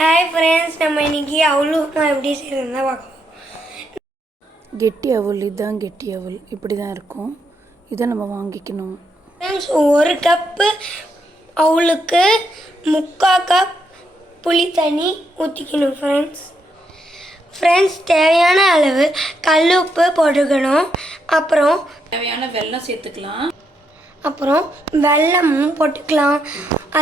Hi friends நம்ம இன்னைக்கு அவ்வளோ உப்புமா எப்படி செய்யறதுன்னு தான் பார்க்கலாம். கெட்டி அவல் இதுதான் கெட்டி அவல் இப்படி தான் இருக்கும். இதை நம்ம வாங்கிக்கணும். ஃப்ரெண்ட்ஸ் ஒரு கப்பு அவளுக்கு முக்கால் கப் புளி தண்ணி ஊற்றிக்கணும் ஃப்ரெண்ட்ஸ் ஃப்ரெண்ட்ஸ் தேவையான அளவு கல் உப்பு போட்டுக்கணும். அப்புறம் தேவையான வெல்லம் சேர்த்துக்கலாம். அப்புறம் வெல்லமும் போட்டுக்கலாம்.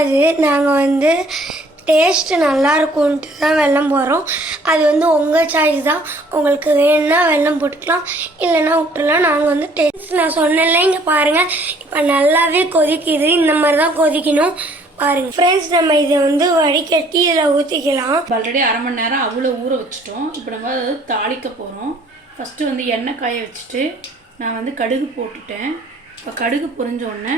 அது நாங்கள் வந்து டேஸ்ட்டு நல்லா இருக்கும்ன்ட்டு தான் வெள்ளம் போகிறோம் அது வந்து உங்கள் சாய்ஸ் தான். உங்களுக்கு வேணும்னா வெல்லம் போட்டுக்கலாம். இல்லைன்னா விட்டுலாம் நாங்கள் வந்து டேஸ்ட் நான் சொன்னேன்ல இங்கே பாருங்கள் இப்போ நல்லாவே கொதிக்குது. இந்த மாதிரி தான் கொதிக்கணும். பாருங்க. ஃப்ரெண்ட்ஸ் நம்ம இதை வந்து வடிகட்டி இதில் ஊற்றிக்கலாம் ஆல்ரெடி அரை மணி நேரம் அவ்வளோ ஊற வச்சுட்டோம். இப்போ நம்ம தாளிக்க போகிறோம் ஃபஸ்ட்டு வந்து எண்ணெய் காய வச்சுட்டு நான் வந்து கடுகு போட்டுட்டேன். இப்போ கடுகு பொரிஞ்ச உடனே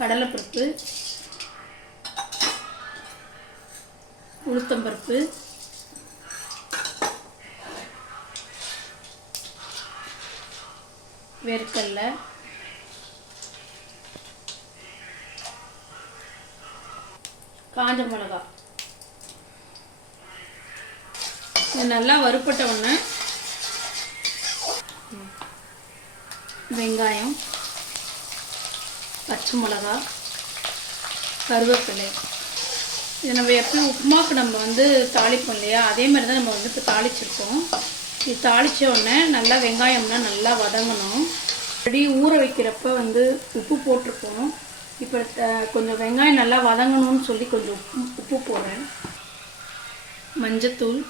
கடலைப்பருப்பு உளுத்தம்பருப்பு வேர்க்கடலை காஞ்ச மிளகா இது நல்லா வறுப்பட்ட உடனே வெங்காயம். பச்சை மிளகா கருவேப்பிலை. இது நம்ம எப்பயும் உப்புமாவுக்கு நம்ம வந்து தாளிப்போம் இல்லையா? அதே மாதிரி தான் நம்ம வந்து இப்போ தாளிச்சிருக்கோம். இது தாளித்த உடனே நல்லா வெங்காயம்லாம் நல்லா வதங்கணும். அப்படி ஊற வைக்கிறப்ப வந்து உப்பு போட்டிருக்கோம். இப்போ த- கொஞ்சம் வெங்காயம் நல்லா வதங்கணும்னு சொல்லி கொஞ்சம் உப்பு உப்பு போடுறேன். மஞ்சத்தூள்.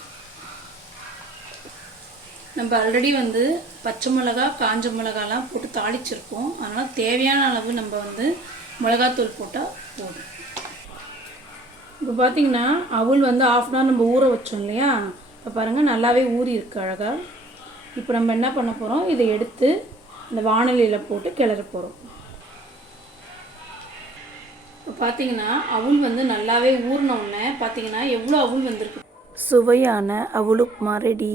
நம்ம ஆல்ரெடி வந்து பச்சை மிளகா காஞ்ச மிளகாலாம் போட்டு தாளிச்சிருக்கோம். அதனால் தேவையான அளவு நம்ம வந்து மிளகாத்தூள் போட்டால் போதும். இப்போ பார்த்தீங்கன்னா அவள் வந்து ஆஃப் அன் நம்ம ஊற வச்சோம் இல்லையா? இப்போ பாருங்கள் நல்லாவே ஊறி இருக்கு அழகாக இப்போ நம்ம என்ன பண்ண போகிறோம் இதை எடுத்து இந்த வானலியில் போட்டு கிளற போகிறோம் இப்போ பார்த்தீங்கன்னா அவுள் வந்து நல்லாவே ஊறின உடனே பார்த்தீங்கன்னா எவ்வளோ அவுள் வந்திருக்கு. சுவையான அவுள் ready